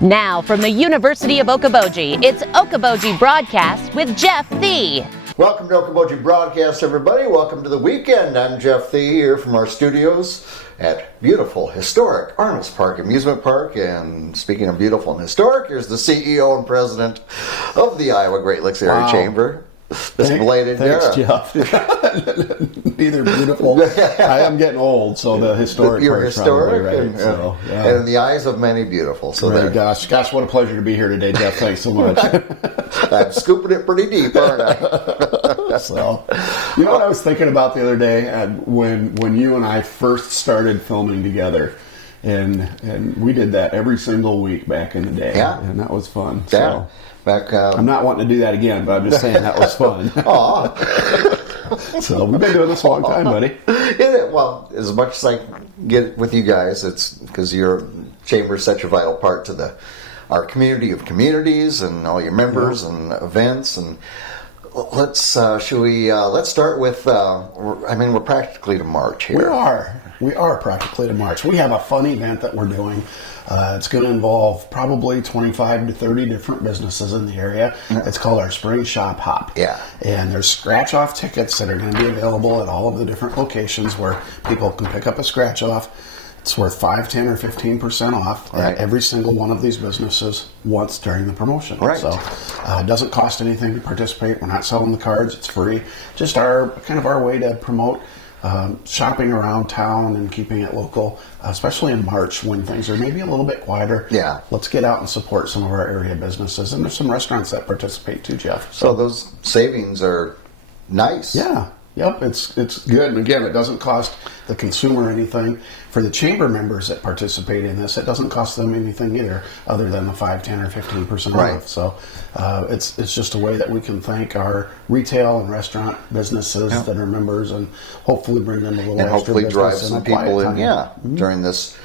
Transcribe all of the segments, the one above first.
Now from the University of Okoboji, it's Okoboji Broadcast with Jeff Thee. Welcome to Okoboji Broadcast, everybody. Welcome to the weekend. I'm Jeff Thee here from our studios at beautiful, historic Arnold's Park Amusement Park. And speaking of beautiful and historic, here's the CEO and president of the Iowa Great Lakes Area Chamber, Blain Andera. Thanks, Jeff. Neither beautiful. I am getting old, so the historic You're part's historic, probably right. and in the eyes of many, beautiful. So right, gosh, what a pleasure to be here today, Jeff. Thanks so much. I'm scooping it pretty deep, aren't I? So, you know what I was thinking about the other day when you and I first started filming together, and we did that every single week back in the day, and that was fun. Yeah. So, back. I'm not wanting to do that again, but I'm just saying that was fun. So we've been doing this a long time, buddy. Well, as much as I get with you guys, it's because your chamber is such a vital part to our community of communities and all your members and events. And let's start with. We're practically to March here. We are practically to March. We have a fun event that we're doing. It's going to involve probably 25 to 30 different businesses in the area. It's called our Spring Shop Hop. Yeah. And there's scratch-off tickets that are going to be available at all of the different locations where people can pick up a scratch-off. It's worth 5, 10, or 15% off at every single one of these businesses once during the promotion. Right. So it doesn't cost anything to participate. We're not selling the cards. It's free. Just our way to promote shopping around town and keeping it local, especially in March when things are maybe a little bit quieter. Yeah. Let's get out and support some of our area businesses. And there's some restaurants that participate too, Jeff. So those savings are nice. Yeah. Yep, it's good. And again, it doesn't cost the consumer anything. For the chamber members that participate in this, it doesn't cost them anything either, other than the 5, 10, or 15% off. So it's just a way that we can thank our retail and restaurant businesses that are members, and hopefully bring them a little and extra hopefully business drive in some a quiet people time. in. During this.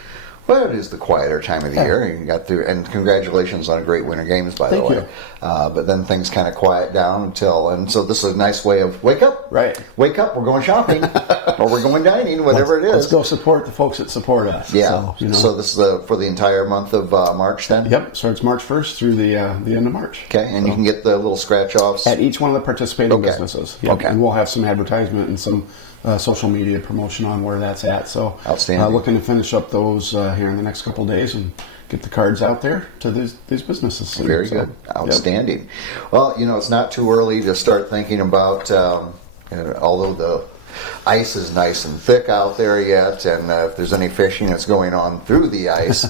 Well, it is the quieter time of the year. You got through, and congratulations on a great Winter Games, by the way. Thank you. But then things kind of quiet down and so this is a nice way of wake up. Right. Wake up, we're going shopping, or we're going dining, whatever it is. Let's go support the folks that support us. Yeah. So, so this is for the entire month of March then? Yep. Starts March 1st through the end of March. Okay, and you can get the little scratch-offs? At each one of the participating businesses. Yep. Okay. And we'll have some advertisement and some social media promotion on where that's at. So outstanding. Looking to finish up those here in the next couple of days and get the cards out there to these businesses soon. Very good. Outstanding. Yep. Well, it's not too early to start thinking about, although the ice is nice and thick out there yet, and if there's any fishing that's going on through the ice.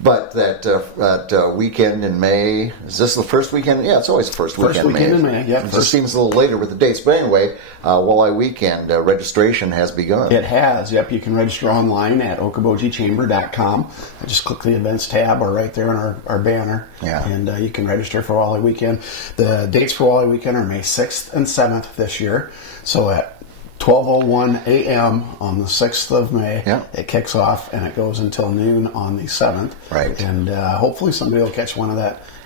But that weekend in May, is this the first weekend? Yeah, it's always the first weekend in May. Yeah, it just seems a little later with the dates. But anyway, Walleye Weekend registration has begun. It has. Yep, you can register online at okobojichamber.com. Just click the events tab or right there on our banner. Yeah. And you can register for Walleye Weekend. The dates for Walleye Weekend are May 6th and 7th this year. So at 12:01 a.m. on the 6th of May, it kicks off, and it goes until noon on the 7th. Right. And hopefully somebody will catch one of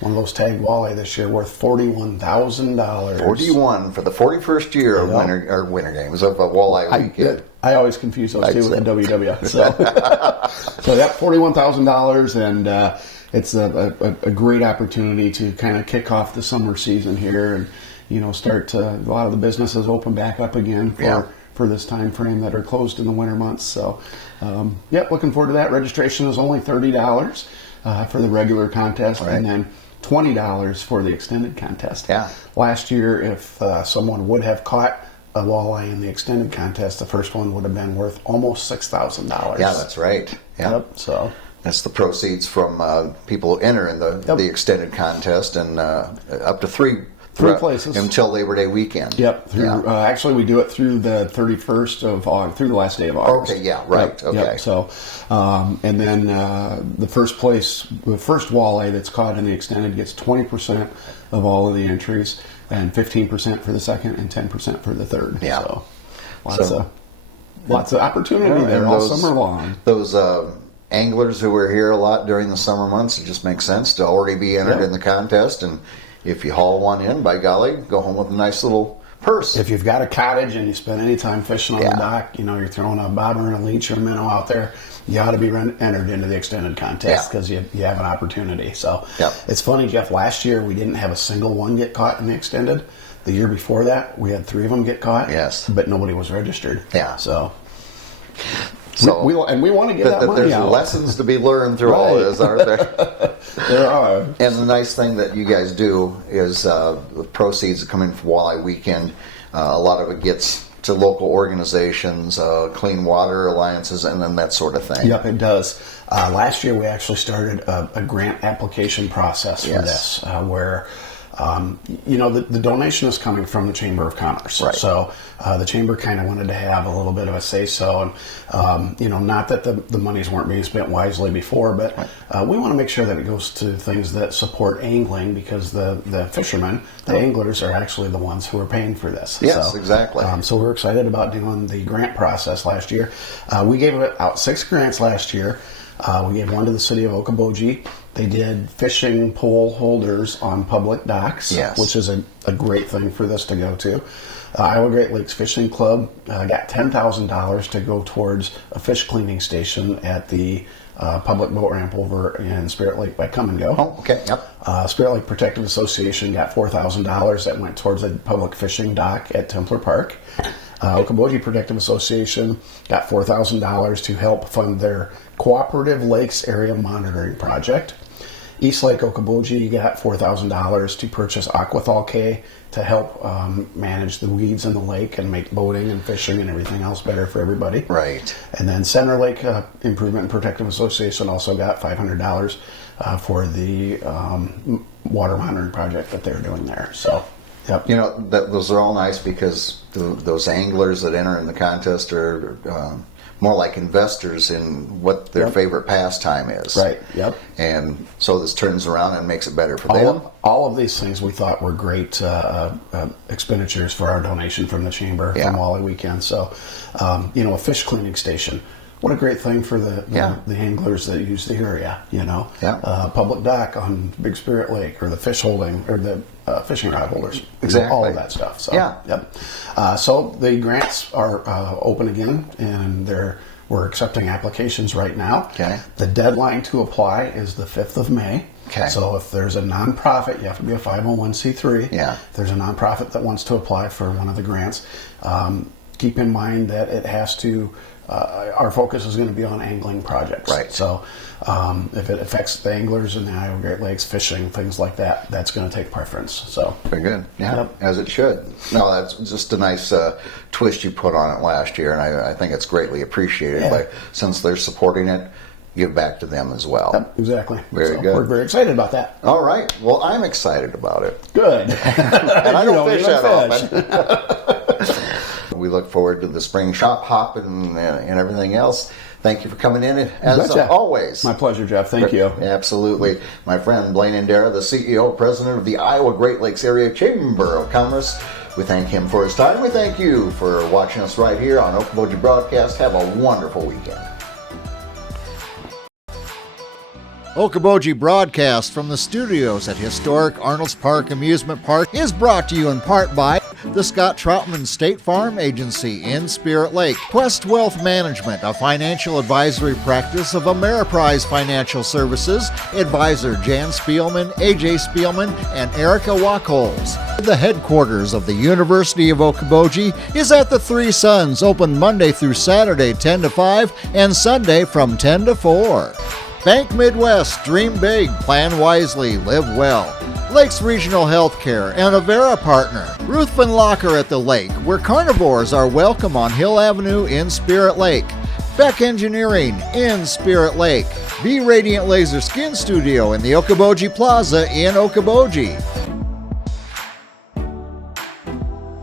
those tagged walleye this year, worth $41,000. 41 for the 41st year of Winter Games of Walleye Weekend. I always confuse those two with the WWF. So that's $41,000, and it's a great opportunity to kind of kick off the summer season here, and start to, a lot of the businesses open back up again for this time frame that are closed in the winter months. So, looking forward to that. Registration is only $30 for the regular contest, and then $20 for the extended contest. Yeah. Last year, if someone would have caught a walleye in the extended contest, the first one would have been worth almost $6,000. Yeah, that's right. Yeah. Yep. So. That's the proceeds from people entering the extended contest, and up to three places until Labor Day weekend. Yep. Actually, we do it through the 31st of August, through the last day of August. Okay. Yeah. Right. Yep, okay. Yep. So, and then the first walleye that's caught in the extended gets 20% of all of the entries, and 15% for the second, and 10% for the third. Yeah. So lots of opportunity there all summer long. Those anglers who were here a lot during the summer months, it just makes sense to already be entered in the contest, and if you haul one in, by golly, go home with a nice little purse. If you've got a cottage and you spend any time fishing on the dock, you're throwing a bobber and a leech or a minnow out there, you ought to be entered into the extended contest because you have an opportunity. So it's funny, Jeff, last year we didn't have a single one get caught in the extended. The year before that, we had 3 of them get caught, but nobody was registered. So we want to get that money there's out. lessons to be learned through all of this, aren't there? There are. And the nice thing that you guys do is the proceeds that come in from Walleye Weekend, a lot of it gets to local organizations, clean water alliances, and then that sort of thing. Yep, it does. Last year we actually started a grant application process for this, where the donation is coming from the Chamber of Commerce. Right. So the Chamber kind of wanted to have a little bit of a say-so. And, not that the monies weren't being spent wisely before, but we want to make sure that it goes to things that support angling because the fishermen, the anglers, are actually the ones who are paying for this. Yes, exactly. So we're excited about doing the grant process last year. We gave out 6 grants last year. We gave one to the city of Okoboji. They did fishing pole holders on public docks, which is a great thing for this to go to. Iowa Great Lakes Fishing Club got $10,000 to go towards a fish cleaning station at the public boat ramp over in Spirit Lake by Come and Go. Oh, okay, yep. Spirit Lake Protective Association got $4,000 that went towards a public fishing dock at Templar Park. Okoboji Protective Association got $4,000 to help fund their Cooperative Lakes Area Monitoring Project. East Lake Okoboji got $4,000 to purchase Aquathol K to help manage the weeds in the lake and make boating and fishing and everything else better for everybody. Right. And then Center Lake Improvement and Protective Association also got $500 for the water monitoring project that they're doing there. So, yep. Those are all nice because those anglers that enter in the contest are more like investors in what their favorite pastime is. Right, yep. And so this turns around and makes it better for them. All of these things we thought were great expenditures for our donation from the Chamber from Walleye Weekend. So, a fish cleaning station. What a great thing for the anglers that use the area, Public dock on Big Spirit Lake or the fish holding or the fishing rod holders. Exactly. All of that stuff. So, so the grants are open again and we're accepting applications right now. Okay. The deadline to apply is the 5th of May. Okay. So if there's a nonprofit, you have to be a 501c3. Yeah. If there's a nonprofit that wants to apply for one of the grants, keep in mind that it has to our focus is going to be on angling projects. Right. So if it affects the anglers in the Iowa Great Lakes, fishing, things like that, that's going to take preference. So very good. Yeah, as it should. No, that's just a nice twist you put on it last year, and I think it's greatly appreciated. But since they're supporting it, give back to them as well. Yep, exactly. Very good. We're very excited about that. All right. Well, I'm excited about it. Good. And I don't fish that often. We look forward to the spring shop hop and everything else. Thank you for coming in, as always. My pleasure, Jeff. Thank you. Absolutely. My friend Blain Andera, the CEO, President of the Iowa Great Lakes Area Chamber of Commerce. We thank him for his time. We thank you for watching us right here on Okoboji Broadcast. Have a wonderful weekend. Okoboji Broadcast from the studios at historic Arnold's Park Amusement Park is brought to you in part by the Scott Troutman State Farm Agency in Spirit Lake, Quest Wealth Management, a financial advisory practice of Ameriprise Financial Services, advisor Jan Spielman, AJ Spielman, and Erica Wachholz. The headquarters of the University of Okoboji is at the Three Sons, open Monday through Saturday 10 to 5 and Sunday from 10 to 4. Bank Midwest, dream big, plan wisely, live well. Lakes Regional Healthcare and Avera Partner. Ruthven Locker at the Lake, where carnivores are welcome on Hill Avenue in Spirit Lake. Beck Engineering in Spirit Lake. Be Radiant Laser Skin Studio in the Okoboji Plaza in Okoboji.